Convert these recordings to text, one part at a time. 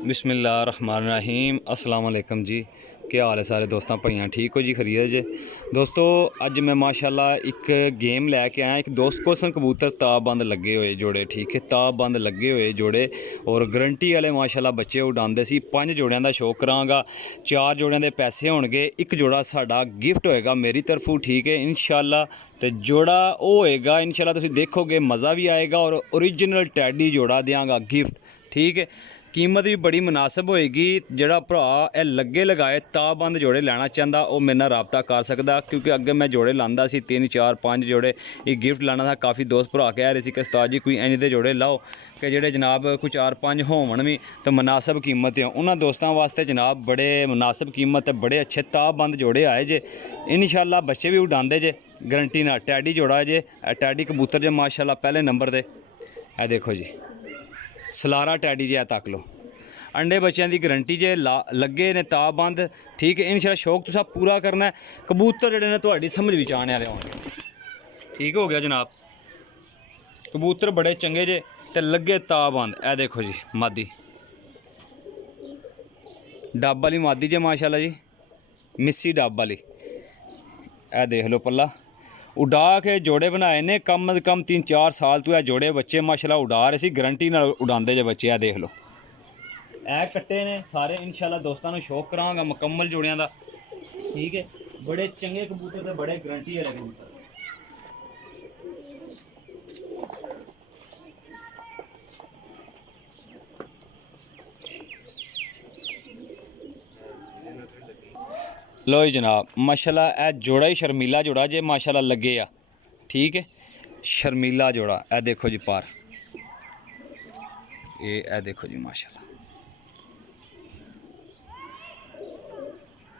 बिस्मिल्लाहिर्रहमानिर्रहीम अस्सलाम वालेकुम जी। क्या हाल है सारे दोस्तों भाइयां, ठीक हो जी, खरीद जे दोस्तों। अज मैं माशाल्लाह एक गेम लैके आया। एक दोस्त कोल कबूतर ताबंद लगे हुए जोड़े, ठीक है, ताबंद लगे हुए जोड़े और गारंटी वाले माशाल्लाह बच्चे उड़ाते सी। 5 जोड़ियां का शौक करांगा, 4 जोड़ियां के पैसे होणगे, एक जोड़ा साडा गिफ्ट होएगा मेरी तरफों, ठीक है इंशाल्लाह। तो जोड़ा वो होएगा इंशाल्लाह, तुसीं देखोगे मज़ा भी आएगा और ओरिजिनल टैडी जोड़ा देंगा गिफ्ट, ठीक है। कीमत भी बड़ी मुनासिब होएगी। जिहड़ा भरा ए लगे लगाए ताबंद जोड़े लेना चाहता वो मेरे नाल रबता कर सकदा, क्योंकि अगे मैं जोड़े लांदा सी 3 4 5 जोड़े एक गिफ्ट लाना था। काफ़ी दोस्त भरा कह रहे थे कि उस्ताद जी कोई इंज दे जोड़े लाओ कि जेह्ड़े जनाब कोई 4 5 होवन भी तो मुनासिब कीमत है। उन्होंने दोस्तों वास्ते जनाब बड़े मुनासिब कीमत है, बड़े अच्छे ताबंद जोड़े आए जे। इंशाल्लाह बच्चे भी उड़ाते जे गारंटी नाल। टैडी जोड़ा जे, टैडी कबूतर जे माशाल्लाह पहले नंबर दे। ए देखो जी सलारा टैडी जे, तक लो अंडे बच्चों की गारंटी जे लगे ने ताबंद, ठीक है इंशाल्लाह। शौक तुसा पूरा करना है। कबूतर जोड़े ने तुहाडी समझ विच आने वाले होंगे, ठीक हो गया जनाब। कबूतर बड़े चंगे जे ते लगे ताबंद। ए देखो जी मादी डब वाली मादी जे माशाल्लाह जी, मिस्सी डब वाली। ए देख लो पल्ला उड़ा के जोड़े बनाए ने, कम अज कम 3 4 साल तो जोड़े बच्चे माशाल्लाह उड़ा रहे सी, गारंटी नाल उड़ाते जे बच्चे। देख लो ए कट्टे ने सारे इंशाल्लाह दोस्तों को शौक करांगा मुकम्मल जोड़ियां दा, ठीक है। बड़े चंगे कबूतर ते बड़े गारंटी वाले कबूतर। लो जी जनाब माशाल्लाह ए जोड़ा ही शर्मीला जोड़ा जे माशाल्लाह लगे आ, ठीक है शर्मीला जोड़ा। ए देखो जी पार ए देखो जी माशाल्लाह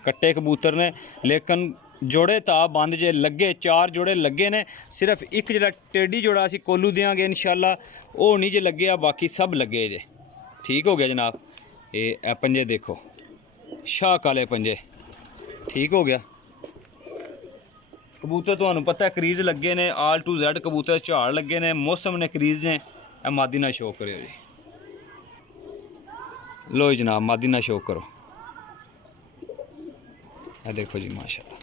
कट्टे कबूतर ने, लेकिन जोड़े ताबंद जे लगे। 4 जोड़े लगे ने, सिर्फ एक जो टेढ़ी जोड़ा असी कोलू देंगे इंशाल्लाह वो नहीं जे लगे, बाकी सब लगे जे, ठीक हो गया जनाब। ये पंजे देखो शाह काले पंजे, ठीक हो गया। कबूतर तुहानू पता है क्रीज लगे ने, ऑल टू Z कबूतर झाड़ लगे ने, मौसम ने क्रीज ने। मादी ना शौक करो जी, लो जी जनाब मादी ना शौक करो। ये देखो जी माशाल्लाह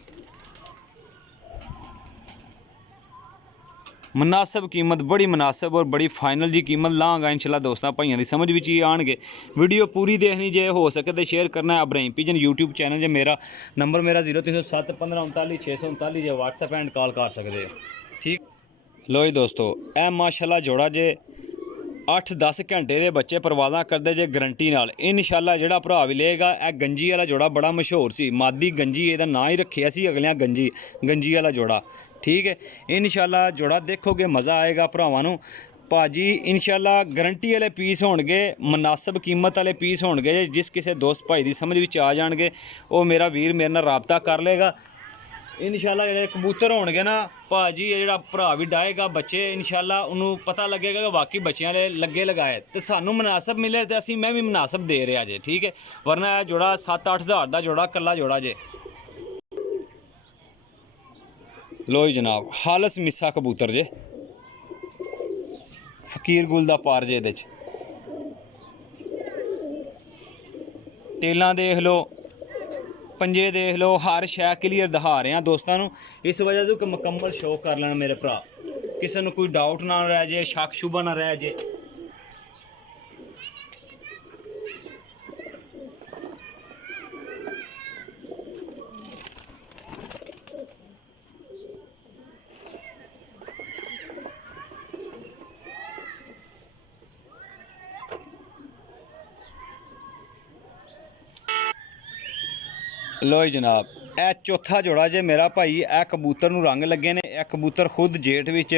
मुनासिब कीमत, बड़ी मुनासिब और बड़ी फाइनल जी कीमत लाँगा इंशाल्लाह। दोस्तों भाइयों की समझ भी ही आएंगे। वीडियो पूरी देखनी जे हो सके तो शेयर करना है। इब्राहिम पिजन यूट्यूब चैनल जे मेरा नंबर मेरा 0307 15 39 639 जे व्हाट्सएप एंड कॉल कर सकते हो, ठीक। लो जी दोस्तों ए माशाल्लाह जोड़ा जे 8-10 घंटे के बच्चे परवाज़ा करते जे गारंटी नाल इंशाल्लाह। जोड़ा भरा भी लेगा ए गंजी वाला जोड़ा बड़ा मशहूर सी, मादी गंजी एदा नाम ही रखिया सी अगलियां गंजी वाला जोड़ा, ठीक है इंशाल्लाह। जोड़ा देखोगे मज़ा आएगा भरावां नूं भाजी इंशाल्लाह। गारंटी वाले पीस होणगे, मुनासिब कीमत वाले पीस होणगे। जिस किसी दोस्त भाई की समझ विच आ जाणगे वो मेरा वीर मेरे नाल राबता कर लेगा इंशाल्लाह। जो कबूतर होणगे ना भाजी, जो भरा भी डाएगा बच्चे इंशाल्लाह उन्होंने पता लगेगा कि वाकई बच्चों ने लगे लगाए तो सानू मुनासिब मिले तो असी मैं भी मुनासिब दे रहा जे, ठीक है। वरना जोड़ा 7-8 हज़ार का जोड़ा कला जोड़ा जे। लो जी जनाब हालस मिस्सा कबूतर जे, फकीर गुल दा पार जे। ये टेलां देख लो, पंजे देख लो, हर शै क्लीयर दिखा रहे हैं दोस्तों को। इस वजह से मुकम्मल शौक कर लेना मेरे भरा, किसी को कोई डाउट ना रह जाए, शक शुबा ना रह जाए। लो जी जनाब ए चौथा जोड़ा जे मेरा भाई। ए कबूतर नूं रंग लगे ने, ए कबूतर खुद जेठ विच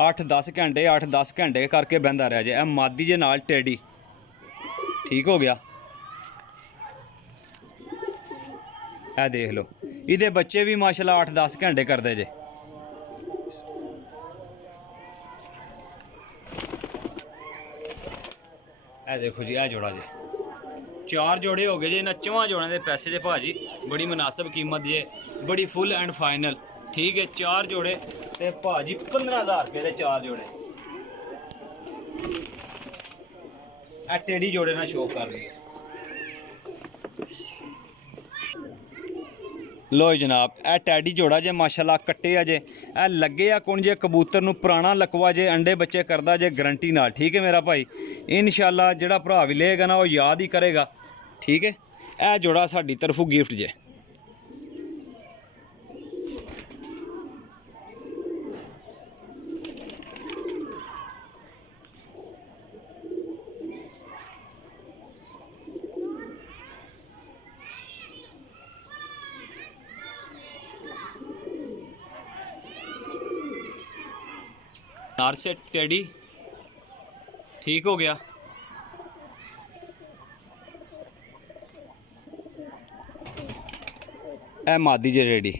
8-10 घंटे करके बहंदा रहा जे। ए मादी जे नाल टेढ़ी, ठीक हो गया। ए देख लो इहदे बच्चे भी माशाल्लाह 8-10 घंटे करते जे। ए देखो जी ए जोड़ा जे 4 जोड़े हो गए जे। इन्होंने 4 जोड़ों के पैसे जे भाजी बड़ी मुनासिब कीमत जे, बड़ी फुल एंड फाइनल, ठीक है। 4 जोड़े ते भाजी 15,000 रुपये के 4 जोड़े। टेढ़ी जोड़े ना शौक कर रही ਲੋ ਜਨਾਬ ਇਹ ਟੈਡੀ ਜੋੜਾ ਜੇ ਮਾਸ਼ਾਅੱਲਾ ਕੱਟੇ ਆ ਜੇ ਇਹ ਲੱਗੇ ਆ ਕੁਣ ਜੇ ਕਬੂਤਰ ਨੂੰ ਪੁਰਾਣਾ ਲਕਵਾ ਜੇ ਅੰਡੇ ਬੱਚੇ ਕਰਦਾ ਜੇ ਗਰੰਟੀ ਨਾਲ ਠੀਕ ਹੈ ਮੇਰਾ ਭਾਈ ਇਨਸ਼ਾਅੱਲਾ ਜਿਹੜਾ ਭਰਾ ਵੀ ਲਏਗਾ ਨਾ ਉਹ ਯਾਦ ਹੀ ਕਰੇਗਾ ਠੀਕ ਹੈ ਇਹ ਜੋੜਾ ਸਾਡੀ ਤਰਫੋਂ ਗਿਫਟ ਜੇ नार से टेडी ठीक हो गया ए मादी जे रेडी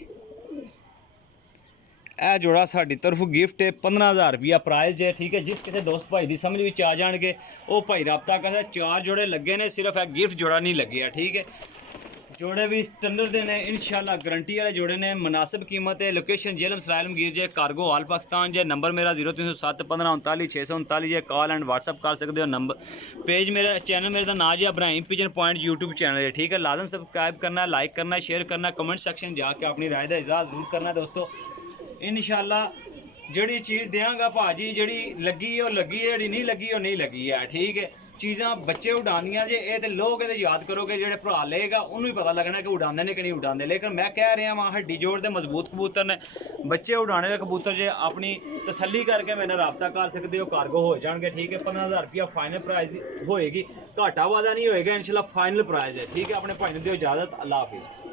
ए जोड़ा साड़ी तरफ गिफ्ट है 15,000 रुपया प्राइज है ठीक है जिस किसी दोस्त भाई की समझ में आ जाएंगे वो भाई रब्ता करता 4 जोड़े लगे ने सिर्फ एक गिफ्ट जोड़ा नहीं लगे है ठीक है जोड़े भी स्टैंडर्ड दे ने इंशाल्लाह गारंटी वाले जोड़े ने मुनासिब कीमत है लोकेशन जेलम सरायल मगीर जे कार्गो हाल पाकिस्तान जे नंबर मेरा 0307 15 39 639 जे कॉल एंड व्हाट्सअप कर सकते हो नंबर पेज मेरा चैनल मेरा नाम जी Ibrahim pigeon point YouTube channel है ठीक है लाजम सब्सक्राइब करना लाइक करना शेयर करना कमेंट सेक्शन जाके अपनी राय का इजहार जरूर करना दोस्तों इंशाल्लाह जड़ी चीज़ देंगा भाजी जड़ी लगी है लगी है जड़ी नहीं लगी वो नहीं लगी है ठीक है चीज़ा बच्चे उड़ानियाँ जे ये तो लोग ये याद करोगे जो भरा लेगा उन्होंने भी पता लगना कि उड़ाते हैं कि नहीं उड़ाते लेकिन मैं कह रहा वहाँ हड्डी जोड़ के मजबूत कबूतर ने बच्चे उड़ाने के कबूतर जे अपनी तसली करके मैंने रब्ता कर सकते हो कार्गो हो जाएंगे ठीक है 15,000 रुपया फाइनल प्राइज होएगी घाटा वादा नहीं होएगा इंशाल्लाह फाइनल प्राइज है ठीक है अपने भाई ने दो इजाज़त अल्लाह हाफिज़।